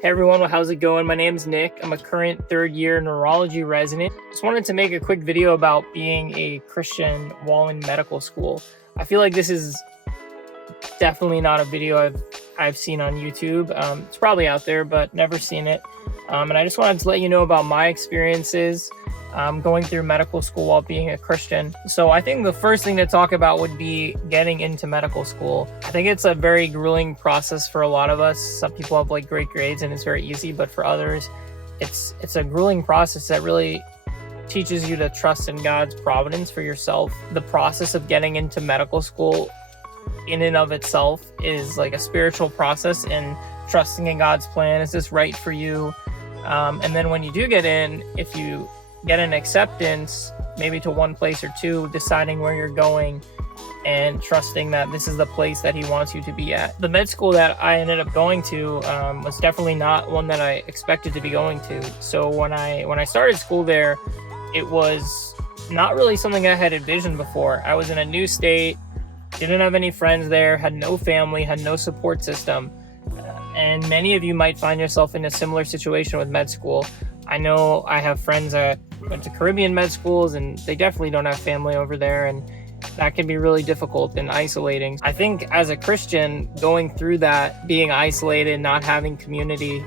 Hey everyone, well, how's it going? My name's Nick. I'm a current third year neurology resident. Just wanted to make a quick video about being a Christian while in medical school. I feel like this is definitely not a video I've seen on YouTube. It's probably out there, but never seen it. And I just wanted to let you know about my experiences going through medical school while being a Christian. So I think the first thing to talk about would be getting into medical school. I think it's a very grueling process for a lot of us. Some people have like great grades and it's very easy, but for others, it's a grueling process that really teaches you to trust in God's providence for yourself. The process of getting into medical school in and of itself is like a spiritual process and trusting in God's plan. Is this right for you? And then when you do get in, if you get an acceptance, maybe to one place or two, deciding where you're going and trusting that this is the place that he wants you to be at. The med school that I ended up going to was definitely not one that I expected to be going to. So when I started school there, it was not really something I had envisioned before. I was in a new state, didn't have any friends there, had no family, had no support system. And many of you might find yourself in a similar situation with med school. I know I have friends that went to Caribbean med schools and they definitely don't have family over there, and that can be really difficult and isolating. I think as a Christian, going through that, being isolated, not having community,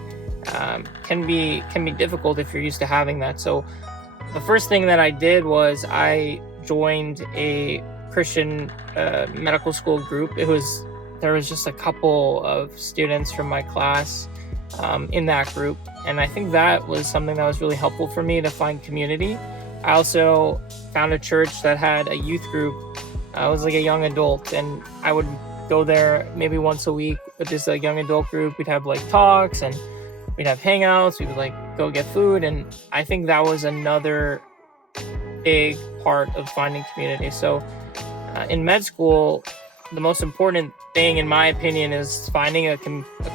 can be difficult if you're used to having that. So the first thing that I did was I joined a Christian medical school group. There was just a couple of students from my class in that group, and I think that was something that was really helpful for me to find community. I also found a church that had a youth group. I was like a young adult, and I would go there maybe once a week with this young adult group. We'd have like talks and we'd have hangouts. We would like go get food, and I think that was another big part of finding community. So in med school, the most important thing, in my opinion, is finding a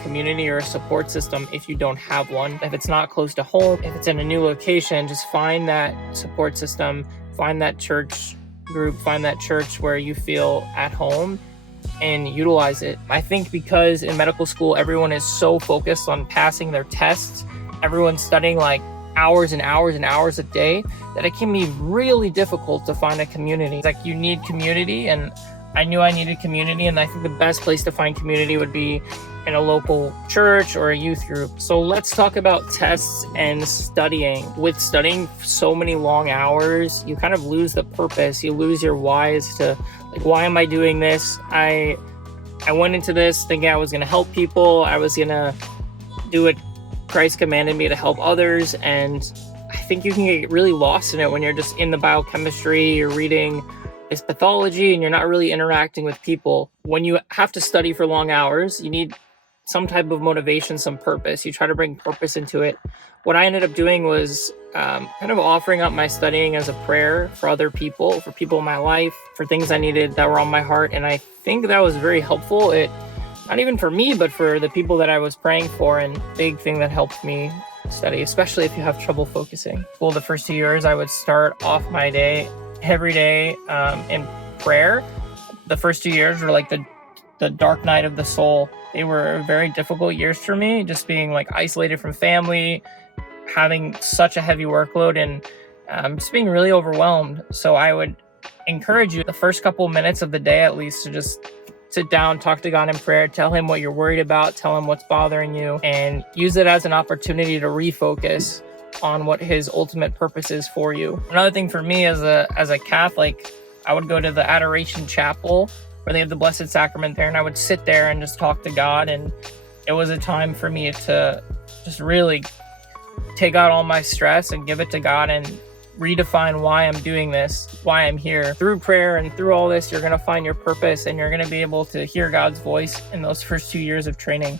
community or a support system if you don't have one. If it's not close to home, if it's in a new location, just find that support system, find that church group, find that church where you feel at home and utilize it. I think because in medical school, everyone is so focused on passing their tests, everyone's studying like hours and hours and hours a day, that it can be really difficult to find a community. It's like you need community, and I knew I needed community, and I think the best place to find community would be in a local church or a youth group. So let's talk about tests and studying. With studying so many long hours, you kind of lose the purpose. You lose your why as to like, why am I doing this? I went into this thinking I was going to help people. I was going to do what Christ commanded me to help others. And I think you can get really lost in it when you're just in the biochemistry, you're reading this pathology, and you're not really interacting with people. When you have to study for long hours, you need some type of motivation, some purpose. You try to bring purpose into it. What I ended up doing was kind of offering up my studying as a prayer for other people, for people in my life, for things I needed that were on my heart. And I think that was very helpful. It, not even for me, but for the people that I was praying for, and big thing that helped me study, especially if you have trouble focusing. Well, the first 2 years, I would start off my day every day in prayer. The first 2 years were like the dark night of the soul. They were very difficult years for me, just being like isolated from family, having such a heavy workload, and just being really overwhelmed. So I would encourage you the first couple minutes of the day at least to just sit down, talk to God in prayer, tell him what you're worried about, tell him what's bothering you, and use it as an opportunity to refocus on what his ultimate purpose is for you. Another thing for me as a Catholic, I would go to the Adoration Chapel where they have the Blessed Sacrament there, and I would sit there and just talk to God. And it was a time for me to just really take out all my stress and give it to God and redefine why I'm doing this, why I'm here. Through prayer and through all this, you're going to find your purpose, and you're going to be able to hear God's voice in those first 2 years of training.